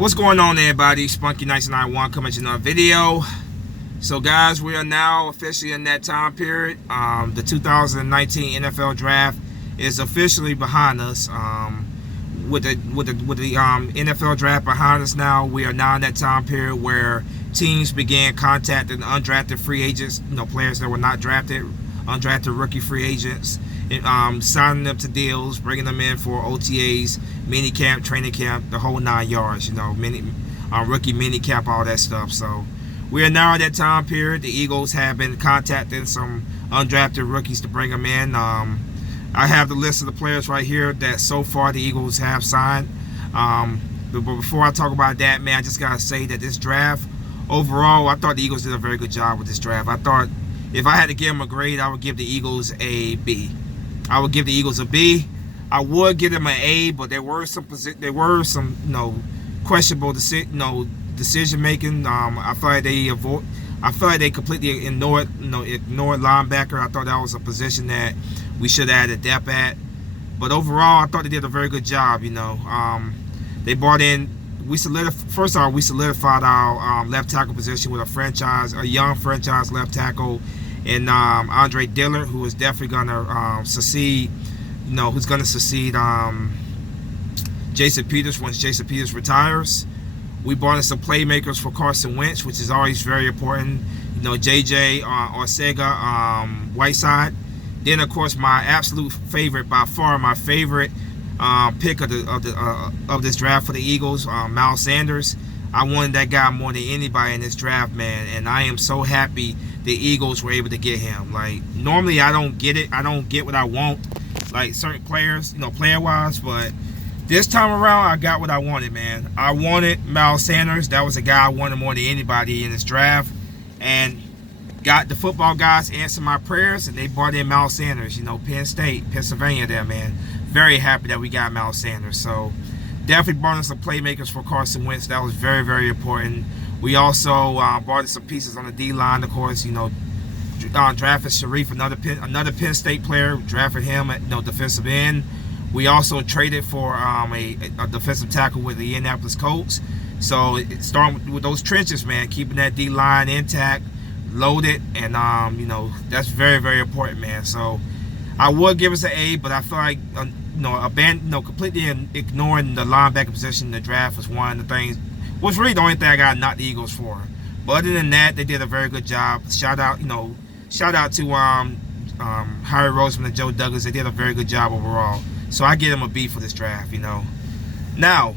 What's going on, everybody? Spunky1991 coming to another video. So guys, we are now officially in that time period. The 2019 NFL draft is officially behind us. With the NFL draft behind us now, we are now in that time period where teams began contacting undrafted free agents, players that were not drafted, undrafted rookie free agents, signing them to deals, bringing them in for OTAs, mini camp, training camp, the whole 9 yards, rookie mini camp, all that stuff. So we are now at that time period. The Eagles have been contacting some undrafted rookies to bring them in. I have the list of the players right here that so far the Eagles have signed. But before I talk about that, man, I just gotta say that this draft, overall, I thought the Eagles did a very good job with this draft. I thought if I had to give them a grade, I would give the Eagles a B. I would give the Eagles a B. I would give them an A, but there were some questionable decision making. I feel like they completely ignored linebacker. I thought that was a position that we should have had a depth at. But overall, I thought they did a very good job. They brought in. We solidified our left tackle position with a young franchise left tackle, and Andre Dillard, who is definitely gonna succeed. Who's gonna succeed Jason Peters once Jason Peters retires. We brought in some playmakers for Carson Wentz, which is always very important. JJ Arcega, Whiteside. Then of course my absolute favorite, by far my favorite pick of this draft for the Eagles, Miles Sanders. I wanted that guy more than anybody in this draft, man, and I am so happy the Eagles were able to get him. Like, normally I don't get it. I don't get what I want, like certain players, player-wise, but this time around I got what I wanted, man. I wanted Miles Sanders. That was a guy I wanted more than anybody in this draft, and got the football guys answer my prayers, and they brought in Miles Sanders. Penn State, Pennsylvania there, man. Very happy that we got Miles Sanders. So definitely brought in some playmakers for Carson Wentz. That was very, very important. We also brought in some pieces on the D-line, of course. Drafted Sharif, another Penn State player. Drafted him at defensive end. We also traded for a defensive tackle with the Indianapolis Colts. So starting with those trenches, man, keeping that D-line intact, loaded, and that's very, very important, man. So I would give us an A, but I feel like completely ignoring the linebacker position in the draft was one of the things. Was really the only thing I got to knock the Eagles for. But other than that, they did a very good job. Shout out to Harry Roseman and Joe Douglas. They did a very good job overall. So I give them a B for this draft. Now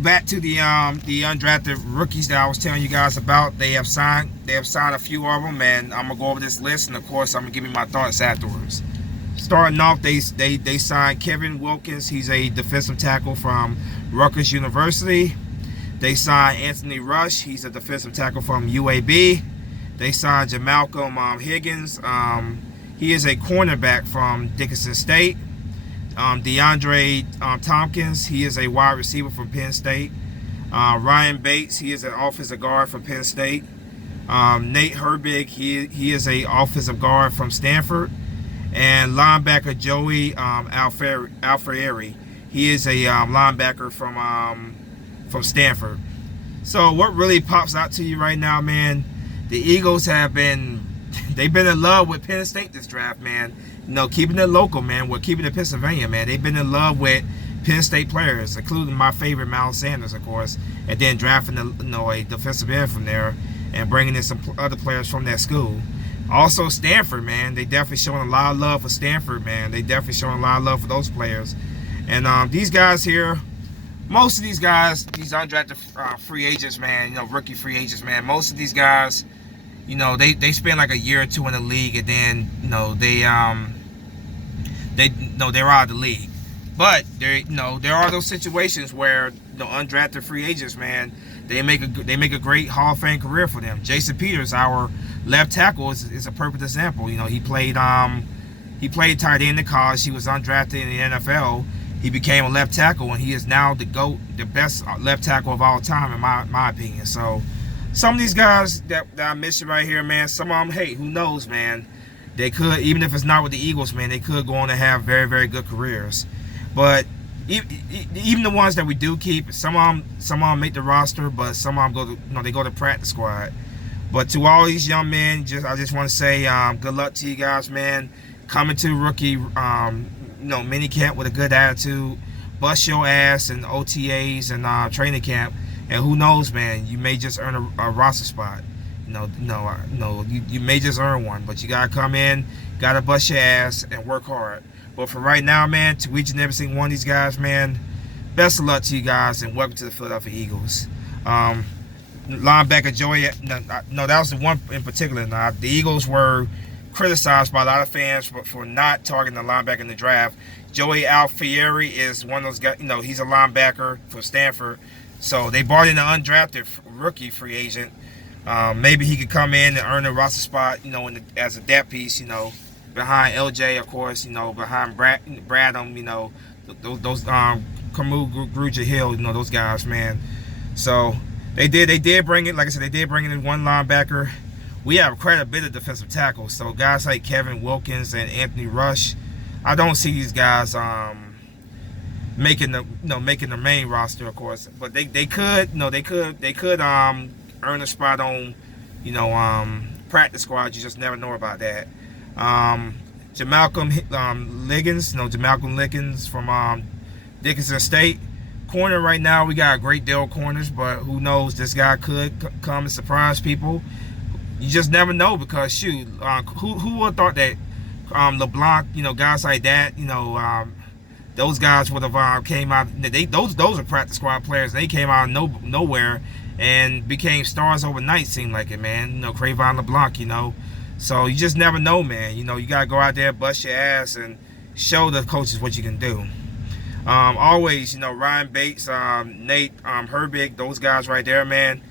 back to the undrafted rookies that I was telling you guys about. They have signed a few of them, and I'm gonna go over this list, and of course I'm gonna give you my thoughts afterwards. Starting off, they signed Kevin Wilkins. He's a defensive tackle from Rutgers University. They signed Anthony Rush. He's a defensive tackle from UAB. They signed Jamalcolm Higgins. He is a cornerback from Dickinson State. DeAndre Tompkins. He is a wide receiver from Penn State. Ryan Bates. He is an offensive guard from Penn State. Nate Herbig. He is a offensive guard from Stanford. And linebacker Joey Alfreari. He is a linebacker from Stanford. So what really pops out to you right now, man? The Eagles they've been in love with Penn State this draft, man. Keeping it local, man. We're keeping it Pennsylvania, man. They've been in love with Penn State players, including my favorite, Miles Sanders, of course, and then drafting a defensive end from there and bringing in some other players from that school. Also, Stanford, man. They definitely showing a lot of love for Stanford, man. They definitely showing a lot of love for those players. And these guys here, most of these guys, these undrafted free agents, man, rookie free agents, man, most of these guys, they spend like a year or two in the league, and then they're out of the league. But there are those situations where undrafted free agents, man, they make a great Hall of Fame career for them. Jason Peters, our left tackle, is a perfect example. He played tight end in college. He was undrafted in the NFL. He became a left tackle, and he is now the GOAT, the best left tackle of all time, in my opinion. So some of these guys that I mentioned right here, man, some of them, hey, who knows, man? They could, even if it's not with the Eagles, man, they could go on to have very, very good careers. But even the ones that we do keep, some of them make the roster, but some of them go to, they go to practice squad. But to all these young men, I just want to say good luck to you guys, man. Coming to rookie mini camp with a good attitude, bust your ass in OTAs and training camp, and who knows, man, you may just earn a roster spot. You may just earn one, but you gotta come in, gotta bust your ass and work hard. But for right now, man, to each and every single one of these guys, man, best of luck to you guys, and welcome to the Philadelphia Eagles. Linebacker Joey, no, that was the one in particular. Now, the Eagles were criticized by a lot of fans for not targeting the linebacker in the draft. Joey Alfieri is one of those guys, he's a linebacker for Stanford. So they brought in an undrafted rookie free agent. Maybe he could come in and earn a roster spot, as a depth piece, behind LJ, of course, behind Bradham, those Kamu Gruja Hill, those guys, man. So they did bring it, like I said, they did bring in one linebacker. We have quite a bit of defensive tackles. So guys like Kevin Wilkins and Anthony Rush, I don't see these guys making the main roster, of course. But they could earn a spot on, practice squad. You just never know about that. Jamalcolm Liggins from Dickinson State. Corner right now, we got a great deal of corners, but who knows? This guy could come and surprise people. You just never know, because shoot, who would have thought that LeBlanc, guys like that, those guys would have came out. Those are practice squad players. They came out of nowhere and became stars overnight. Seemed like it, man. Cravon LeBlanc, So you just never know, man. You gotta go out there, bust your ass, and show the coaches what you can do. Always, Ryan Bates, Nate Herbig, those guys right there, man.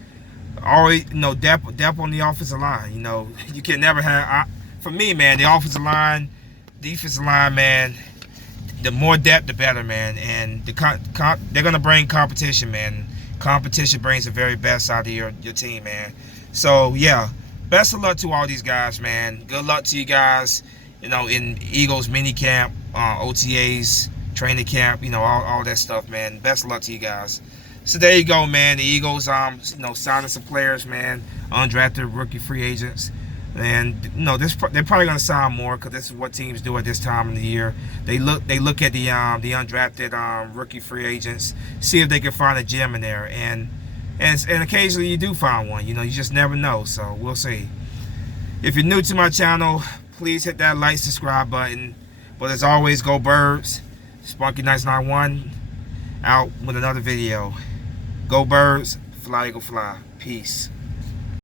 Always, depth on the offensive line. You can never have. For me, man, the offensive line, defensive line, man. The more depth, the better, man. And they're gonna bring competition, man. Competition brings the very best out of your team, man. So yeah, best of luck to all these guys, man. Good luck to you guys, in Eagles mini camp, OTAs, training camp, all that stuff, man. Best of luck to you guys. So there you go, man. The Eagles, signing some players, man. Undrafted rookie free agents. And they're probably gonna sign more, because this is what teams do at this time of the year. They look at the undrafted rookie free agents, see if they can find a gem in there, and occasionally you do find one. You just never know. So we'll see. If you're new to my channel, please hit that like, subscribe button. But as always, go Birds. Spunky Nights 91 out with another video. Go Birds, fly Eagle fly. Peace.